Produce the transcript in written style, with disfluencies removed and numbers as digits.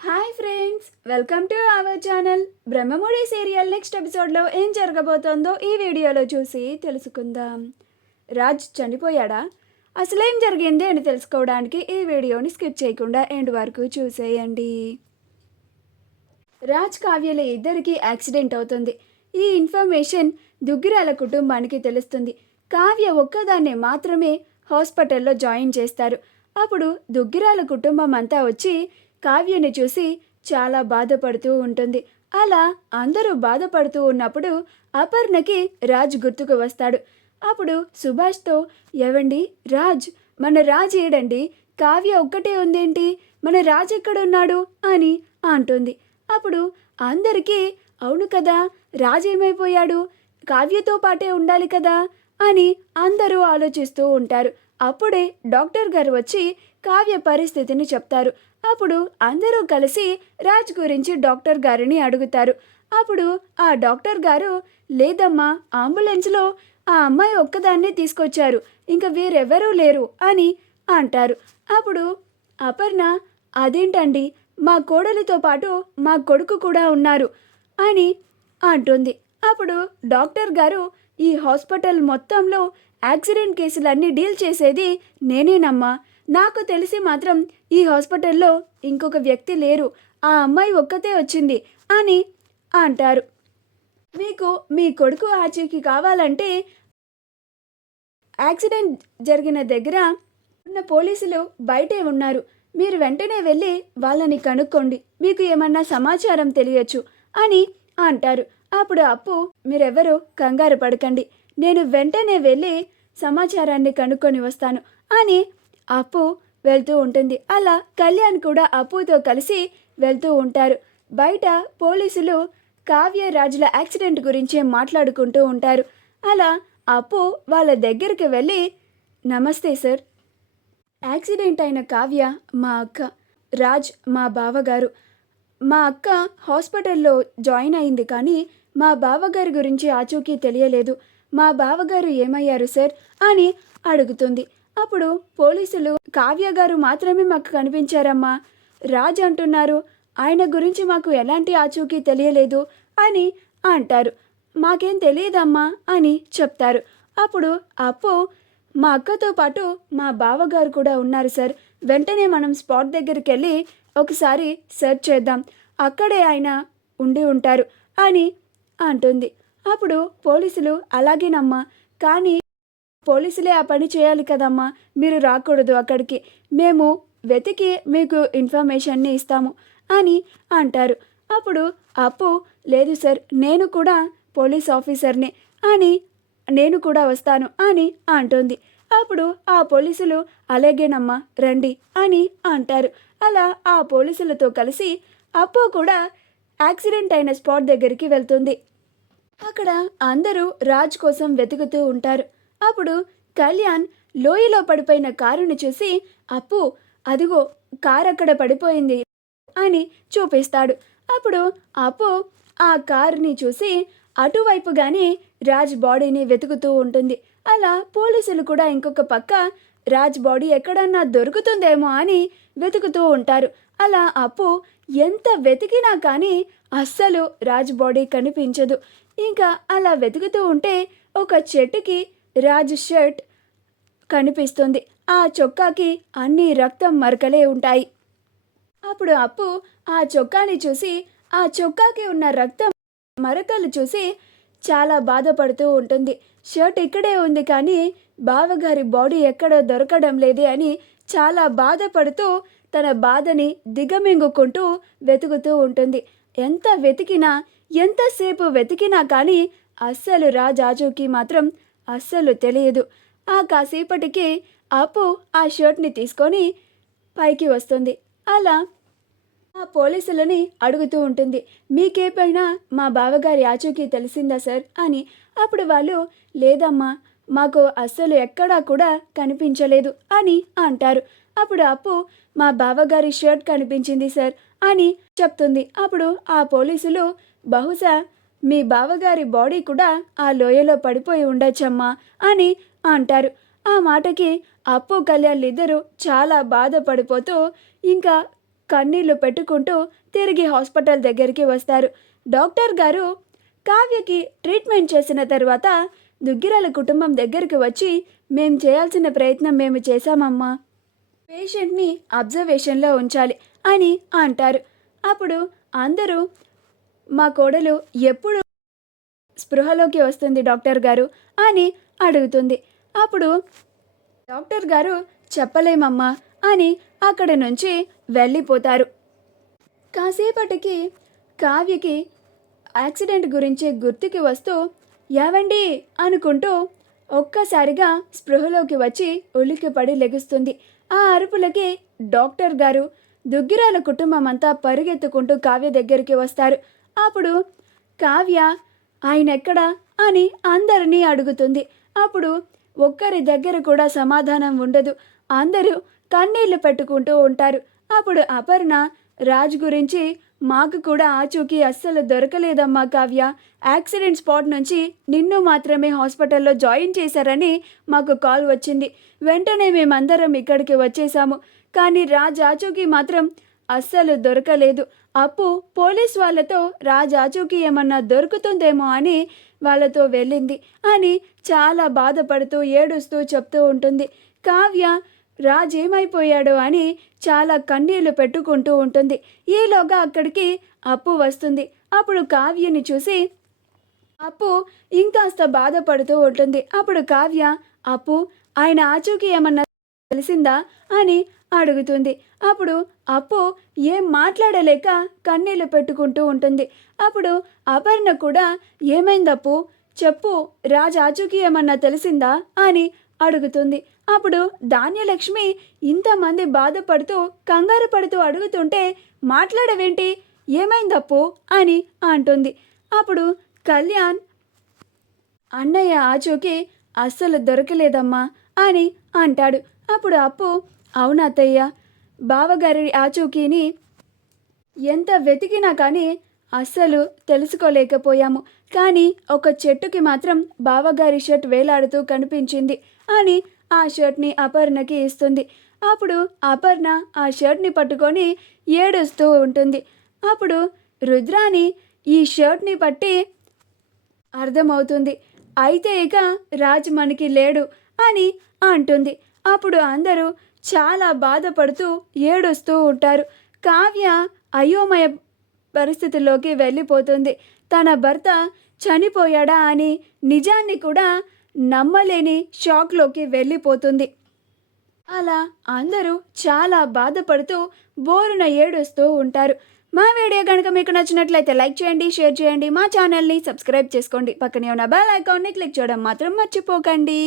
Hi friends, welcome to our channel. Brahmamudi serial next ఎపిసోడ్లో ఏం జరగబోతోందో ఈ వీడియోలో చూసి తెలుసుకుందాం. రాజ్ చనిపోయాడా? అసలేం జరిగింది అని తెలుసుకోవడానికి ఈ వీడియోని స్కిప్ చేయకుండా ఎండ్ వరకు చూసేయండి. రాజ్ కావ్యల ఇద్దరికీ యాక్సిడెంట్ అవుతుంది. ఈ ఇన్ఫర్మేషన్ దుగ్గిరాల కుటుంబానికి తెలుస్తుంది. కావ్య ఒక్కదాన్నే మాత్రమే హాస్పిటల్లో జాయిన్ చేస్తారు. అప్పుడు దుగ్గిరాల కుటుంబం అంతా వచ్చి కావ్యని చూసి చాలా బాధపడుతూ ఉంటుంది. అలా అందరూ బాధపడుతూ ఉన్నప్పుడు అపర్ణకి రాజ్ గుర్తుకు వస్తాడు. అప్పుడు సుభాష్తో, ఏవండి రాజ్, మన రాజ్ ఏడండి, కావ్య ఒక్కటే ఉందేంటి, మన రాజ్ ఎక్కడున్నాడు అని అంటుంది. అప్పుడు అందరికీ అవును కదా, రాజ్ ఏమైపోయాడు, కావ్యతో పాటే ఉండాలి కదా అని అందరూ ఆలోచిస్తూ ఉంటారు. అప్పుడే డాక్టర్ గారు వచ్చి కావ్య పరిస్థితిని చెప్తారు. అప్పుడు అందరూ కలిసి రాజ్ గురించి డాక్టర్ గారిని అడుగుతారు. అప్పుడు ఆ డాక్టర్ గారు, లేదమ్మా, అంబులెన్స్లో ఆ అమ్మాయి ఒక్కదాన్నే తీసుకొచ్చారు, ఇంకా వేరెవరూ లేరు అని అంటారు. అప్పుడు అపర్ణ, అదేంటండి, మా కోడలితో పాటు మా కొడుకు కూడా ఉన్నారు అని అంటుంది. అప్పుడు డాక్టర్ గారు, ఈ హాస్పిటల్ మొత్తంలో యాక్సిడెంట్ కేసులన్నీ డీల్ చేసేది నేనేనమ్మా, నాకు తెలిసి మాత్రం ఈ హాస్పిటల్లో ఇంకొక వ్యక్తి లేరు, ఆ అమ్మాయి ఒక్కతే వచ్చింది అని అంటారు. మీకు మీ కొడుకు ఆచూకీ కావాలంటే యాక్సిడెంట్ జరిగిన దగ్గర ఉన్న పోలీసులు బయటే ఉన్నారు, మీరు వెంటనే వెళ్ళి వాళ్ళని కనుక్కోండి, మీకు ఏమన్నా సమాచారం తెలియచ్చు అని అంటారు. అప్పుడు అప్పు, మీరెవరూ కంగారు పడకండి, నేను వెంటనే వెళ్ళి సమాచారాన్ని కనుక్కొని వస్తాను అని అప్పు వెళ్తూ ఉంటుంది. అలా కళ్యాణ్ కూడా అప్పుతో కలిసి వెళ్తూ ఉంటారు. బయట పోలీసులు కావ్య రాజుల యాక్సిడెంట్ గురించే మాట్లాడుకుంటూ ఉంటారు. అలా అప్పు వాళ్ళ దగ్గరికి వెళ్ళి, నమస్తే సార్, యాక్సిడెంట్ అయిన కావ్య మా అక్క, రాజ్ మా బావగారు. మా అక్క హాస్పిటల్లో జాయిన్ అయింది, కానీ మా బావగారి గురించి ఆచూకీ తెలియలేదు, మా బావగారు ఏమయ్యారు సార్ అని అడుగుతుంది. అప్పుడు పోలీసులు, కావ్య గారు మాత్రమే మాకు కనిపించారమ్మా, రాజ్ అంటున్నారు, ఆయన గురించి మాకు ఎలాంటి ఆచూకీ తెలియలేదు అని అంటారు. మాకేం తెలియదమ్మా అని చెప్తారు. అప్పుడు అప్పు, మా అక్కతో పాటు మా బావగారు కూడా ఉన్నారు సార్, వెంటనే మనం స్పాట్ దగ్గరికి వెళ్ళి ఒకసారి సెర్చ్ చేద్దాం, అక్కడే ఆయన ఉండి ఉంటారు అని అంటుంది. అప్పుడు పోలీసులు, అలాగేనమ్మా, కానీ పోలీసులే ఆ పని చేయాలి కదమ్మా, మీరు రాకూడదు అక్కడికి, మేము వెతికి మీకు ఇన్ఫర్మేషన్ని ఇస్తాము అని అంటారు. అప్పుడు అప్పు, లేదు సార్, నేను కూడా పోలీస్ ఆఫీసర్ని అని, నేను కూడా వస్తాను అని అంటుంది. అప్పుడు ఆ పోలీసులు, అలాగేనమ్మా రండి అని అంటారు. అలా ఆ పోలీసులతో కలిసి అప్పు కూడా యాక్సిడెంట్ అయిన స్పాట్ దగ్గరికి వెళ్తుంది. అక్కడ అందరూ రాజ్ కోసం వెతుకుతూ ఉంటారు. అప్పుడు కళ్యాణ్ లోయలో పడిపోయిన కారుని చూసి, అప్పు, అదిగో కారు అక్కడ పడిపోయింది అని చూపిస్తాడు. అప్పుడు అప్పు ఆ కారుని చూసి అటువైపుగానే రాజ్ బాడీని వెతుకుతూ ఉంటుంది. అలా పోలీసులు కూడా ఇంకొక పక్క రాజ్ బాడీ ఎక్కడన్నా దొరుకుతుందేమో అని వెతుకుతూ ఉంటారు. అలా అప్పు ఎంత వెతికినా కానీ అస్సలు రాజ్ బాడీ కనిపించదు. ఇంకా అలా వెతుకుతూ ఉంటే ఒక చెట్టుకి రాజ్ షర్ట్ కనిపిస్తుంది. ఆ చొక్కాకి అన్ని రక్తం మరకలే ఉంటాయి. అప్పుడు అప్పు ఆ చొక్కాని చూసి, ఆ చొక్కాకి ఉన్న రక్తం మరకలు చూసి చాలా బాధపడుతూ ఉంటుంది. షర్ట్ ఇక్కడే ఉంది, కానీ బావగారి బాడీ ఎక్కడో దొరకడం లేదే అని చాలా బాధపడుతూ తన బాధని దిగమింగుకుంటూ వెతుకుతూ ఉంటుంది. ఎంత వెతికినా, ఎంతసేపు వెతికినా కానీ అస్సలు రాజ్ ఆచూకీ మాత్రం అస్సలు తెలియదు. ఆ కాసేపటికి అప్పు ఆ షర్ట్ని తీసుకొని పైకి వస్తుంది. అలా ఆ పోలీసులని అడుగుతూ ఉంటుంది, మీకేపైనా మా బావగారి ఆచూకీ తెలిసిందా సార్ అని. అప్పుడు వాళ్ళు, లేదమ్మా, మాకు అస్సలు ఎక్కడా కూడా కనిపించలేదు అని అంటారు. అప్పుడు అప్పు, మా బావగారి షర్ట్ కనిపించింది సార్ అని చెప్తుంది. అప్పుడు ఆ పోలీసులు, బహుశా మీ బావగారి బాడీ కూడా ఆ లోయలో పడిపోయి ఉండొచ్చమ్మా అని అంటారు. ఆ మాటకి అప్పు కళ్యాణ్ ఇద్దరు చాలా బాధపడిపోతూ ఇంకా కన్నీళ్లు పెట్టుకుంటూ తిరిగి హాస్పిటల్ దగ్గరికి వస్తారు. డాక్టర్ గారు కావ్యకి ట్రీట్మెంట్ చేసిన తర్వాత దుగ్గిరాల కుటుంబం దగ్గరికి వచ్చి, మేం చేయాల్సిన ప్రయత్నం మేము చేశామమ్మా, పేషెంట్ని అబ్జర్వేషన్లో ఉంచాలి అని అంటారు. అప్పుడు అందరూ మా కోడలు ఎప్పుడు స్పృహలోకి వస్తుంది డాక్టర్ గారు అని అడుగుతుంది. అప్పుడు డాక్టర్ గారు చెప్పలేమమ్మా అని అక్కడి నుంచి వెళ్ళిపోతారు. కాసేపటికి కావ్యకి యాక్సిడెంట్ గురించి గుర్తుకి వస్తూ యావండి అనుకుంటూ ఒక్కసారిగా స్పృహలోకి వచ్చి ఉలిక్కిపడి లెగుస్తుంది. ఆ అరుపులకి డాక్టర్ గారు, దుగ్గిరాల కుటుంబం అంతా పరిగెత్తుకుంటూ కావ్య దగ్గరికి వస్తారు. అప్పుడు కావ్య ఆయనెక్కడా అని అందరినీ అడుగుతుంది. అప్పుడు ఒక్కరి దగ్గర కూడా సమాధానం ఉండదు. అందరూ కన్నీళ్లు పెట్టుకుంటూ ఉంటారు. అప్పుడు అపర్ణ, రాజ్ గురించి మాకు కూడా ఆచూకీ అస్సలు దొరకలేదమ్మా కావ్య, యాక్సిడెంట్ స్పాట్ నుంచి నిన్ను మాత్రమే హాస్పిటల్లో జాయిన్ చేశారని మాకు కాల్ వచ్చింది. వెంటనే మేమందరం ఇక్కడికి వచ్చేసాము. కానీ రాజ్ ఆచూకీ మాత్రం అస్సలు దొరకలేదు. అప్పు పోలీస్ వాళ్ళతో రాజ్ ఆచూకీ ఏమన్నా దొరుకుతుందేమో అని వాళ్ళతో వెళ్ళింది అని చాలా బాధపడుతూ ఏడుస్తూ చెప్తూ ఉంటుంది. కావ్య రాజ్ ఏమైపోయాడో అని చాలా కన్నీళ్లు పెట్టుకుంటూ ఉంటుంది. ఈలోగా అక్కడికి అప్పు వస్తుంది. అప్పుడు కావ్యని చూసి అప్పు ఇంకాస్త బాధపడుతూ ఉంటుంది. అప్పుడు కావ్య, అప్పు ఆయన ఆచూకీ ఏమన్నా తెలిసిందా అని అడుగుతుంది. అప్పుడు అప్పు ఏం మాట్లాడలేక కన్నీళ్లు పెట్టుకుంటూ ఉంటుంది. అప్పుడు అపర్ణ కూడా ఏమైందప్పు చెప్పు, రాజ్ ఆచూకీ ఏమన్నా తెలిసిందా అని అడుగుతుంది. అప్పుడు ధాన్యలక్ష్మి ఇంతమంది బాధపడుతూ కంగారు పడుతూ అడుగుతుంటే మాట్లాడవేంటి, ఏమైందప్పు అని అంటుంది. అప్పుడు కళ్యాణ్, అన్నయ్య ఆచూకీ అస్సలు దొరకలేదమ్మా అని అంటాడు. అప్పుడు అప్పు, అవునత్తయ్య, బావగారి ఆచూకీని ఎంత వెతికినా కానీ అస్సలు తెలుసుకోలేకపోయాము. కానీ ఒక చెట్టుకి మాత్రం బావగారి షర్ట్ వేలాడుతూ కనిపించింది అని ఆ షర్ట్ని అపర్ణకి ఇస్తుంది. అప్పుడు అపర్ణ ఆ షర్ట్ని పట్టుకొని ఏడుస్తూ ఉంటుంది. అప్పుడు రుద్రాని ఈ షర్ట్ని పట్టి అర్థమవుతుంది, అయితే ఇక రాజ్ మనకి లేడు అని అంటుంది. అప్పుడు అందరూ చాలా బాధపడుతూ ఏడుస్తూ ఉంటారు. కావ్య అయోమయ పరిస్థితుల్లోకి వెళ్ళిపోతుంది. తన భర్త చనిపోయాడా అని నిజాన్ని కూడా నమ్మలేని షాక్లోకి వెళ్ళిపోతుంది. అలా అందరూ చాలా బాధపడుతూ బోరున ఏడుస్తూ ఉంటారు. మా వీడియో కనుక మీకు నచ్చినట్లయితే లైక్ చేయండి, షేర్ చేయండి, మా ఛానల్ని సబ్స్క్రైబ్ చేసుకోండి. పక్కనే ఉన్న బెల్ ఐకాన్ని క్లిక్ చేయడం మాత్రం మర్చిపోకండి.